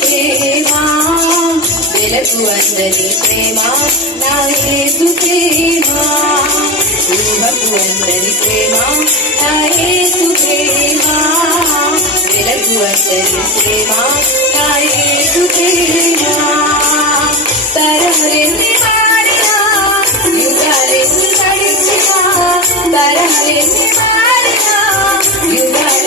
ప్రేమ వెలకు అందరి ప్రేమ నా యేసు ప్రేమ ఊహకు అందరి ప్రేమ నా యేసు ప్రేమ వెలకు అందరి ప్రేమ నా యేసు ప్రేమ తరములెన్ని మారినా యుగాలెన్ని గడిచినా తరములెన్ని మారినా యుగాలెన్ని